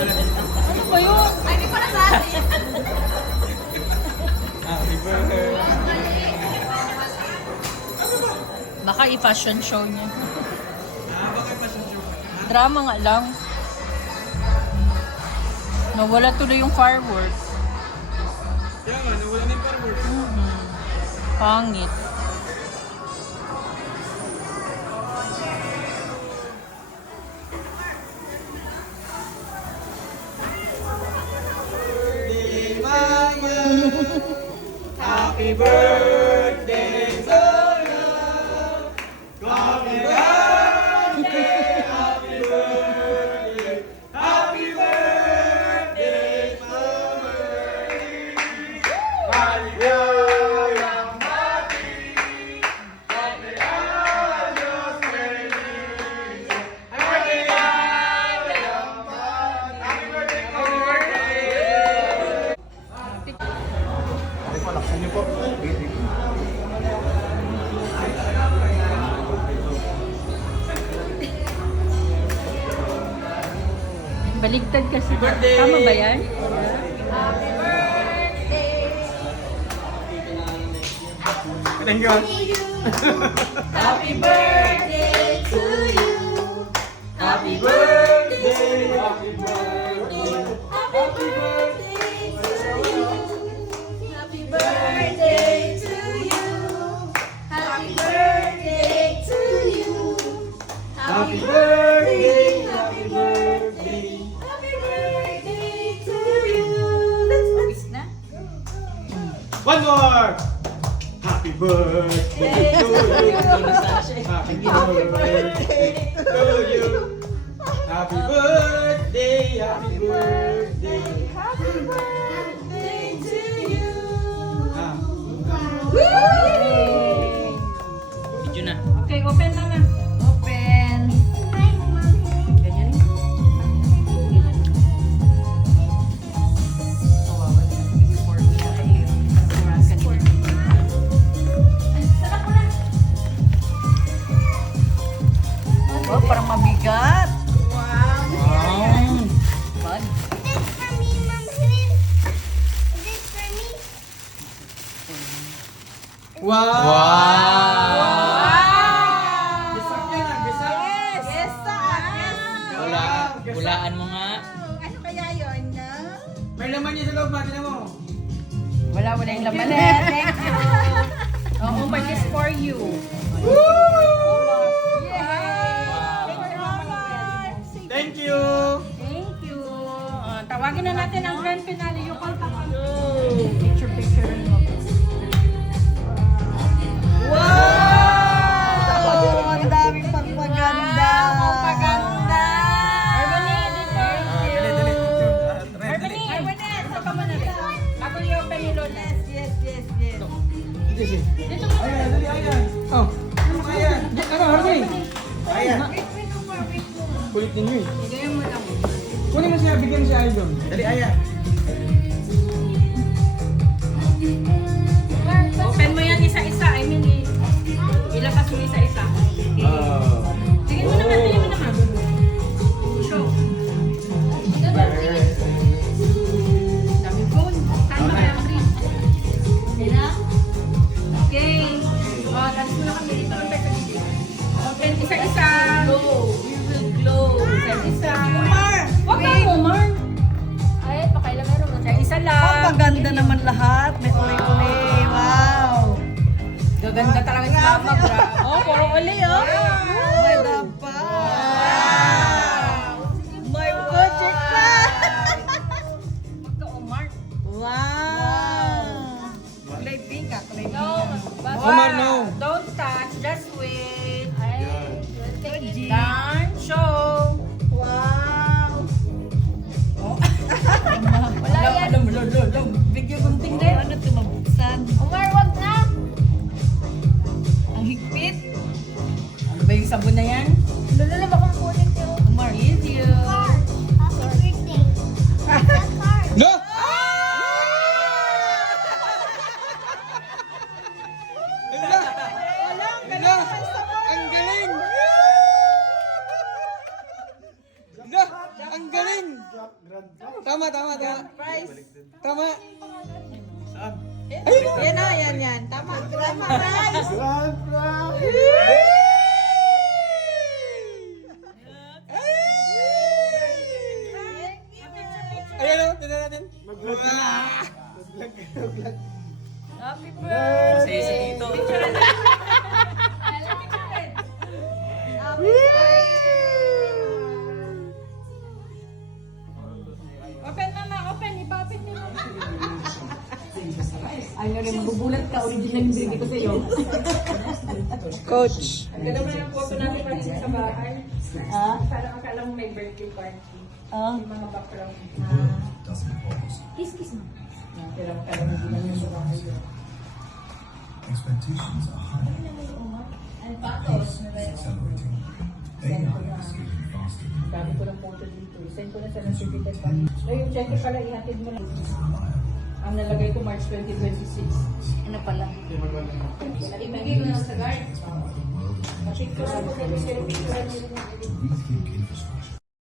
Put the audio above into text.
Ano ba yun? Ay, di pala sa atin. Happy birthday. Baka i-fashion show niya. Bakit pa siya joke? Drama nga lang. Nawala tuloy yung fireworks. Kaya nga, nawala na yung fireworks. Pangit. Happy birthday to you. Happy birthday, happy birthday, happy birthday, Mama. Maligayang happy, maligayang feliz. Maligayang happy birthday, happy birthday. Laksan niyo po. Baligtad kasi. Birthday! Tama ba yan? Happy birthday Thank you. Happy birthday to you. Happy birthday, happy birthday. Happy birthday to you. Happy birthday to you. Happy birthday to you. Happy birthday, happy birthday. Happy birthday to you. Let's Pawis na? One more. Happy birthday to you. Happy birthday to you. Happy birthday, happy birthday. Happy birthday to you. Ah. Video na. Okay, open na na. Open. Ganyan. Kawawa na. Before me na kayo. Nasuran ka nila. Oh, parang mabigat. Wow. Bag. Wow! Yes, Wala. Hulaan mo nga. Ano kaya yun, no? May laman niya sa loob, Mati na mo. Wala yung laman eh. Thank you. Oh, my is for you. Thank you. Thank you. Tawagin na natin ang grand finale. Yung call pa. Picture mo. Wow! Ang daming pagpaganda! Pagpaganda! Arbani, dito. Dali. Arbani, ito ka muna rin. Bago i-open yung lola. Yes. Dito mo. Ayan, dali, ayan. Oh. Ayan. Ano, Harvey? Ayan. Kulit ninyo eh. Igayon mo lang. Kunin mo siya, bigyan mo siya idol. Dali, ayan. Open mo yan isa-isa. I mean, ilabas mo isa-isa. Tingin mo naman. Show. Dami phone. Saan ba kaya mag-read? Okay. Dalis mo na kami dito. Open isa-isa. Isa-isa. Huwag kang umar. Ay, pakailan meron mo. Isa lang. Pagpaganda naman lahat. May uli-uli. Wow! Gaganda talaga si Mama, bra. Oh, puro uli, oh. May dapat! May budget pa! Magka-umar. Wow! Kulay pink ah, kulay pink. Omar, no. Don't touch. Just wait. Ay, Done. Show. wow! Wala yan. Bigyan gunting din. Ano ito mabuksan? Umar, wag na. Ang higpit? Ano ba yung Tama. Price. Tama. Yan na, yan. Tama, price. Grand prize! Ayan o, tignan natin. Mag-vlog ka na. Mag-vlog. Happy birthday. Open mama, open. Ipapit niyo mama. Ay, rin, mabubulat ka. Original yung binigay ko sa iyo. Coach. Ang ganda mo na ng photo natin kanina sa bahay. Ah? Parang akala mo may birthday party. Ah? Yung mga background. Kiss, kiss mo. Pero akala mo hindi namin sa bahay. Expectations are high, And patos. accelerating. AI is moving faster than Dami ko ng photo dito. Send ko na sa nasibitan pa. So yung check pala, ihatid mo lang. Ang nalagay ko March 2026. Ano pala? Ibigay ko na sa guard. the world of energy. Picture ko kung gusto yung picture nila. Rethink infrastructure.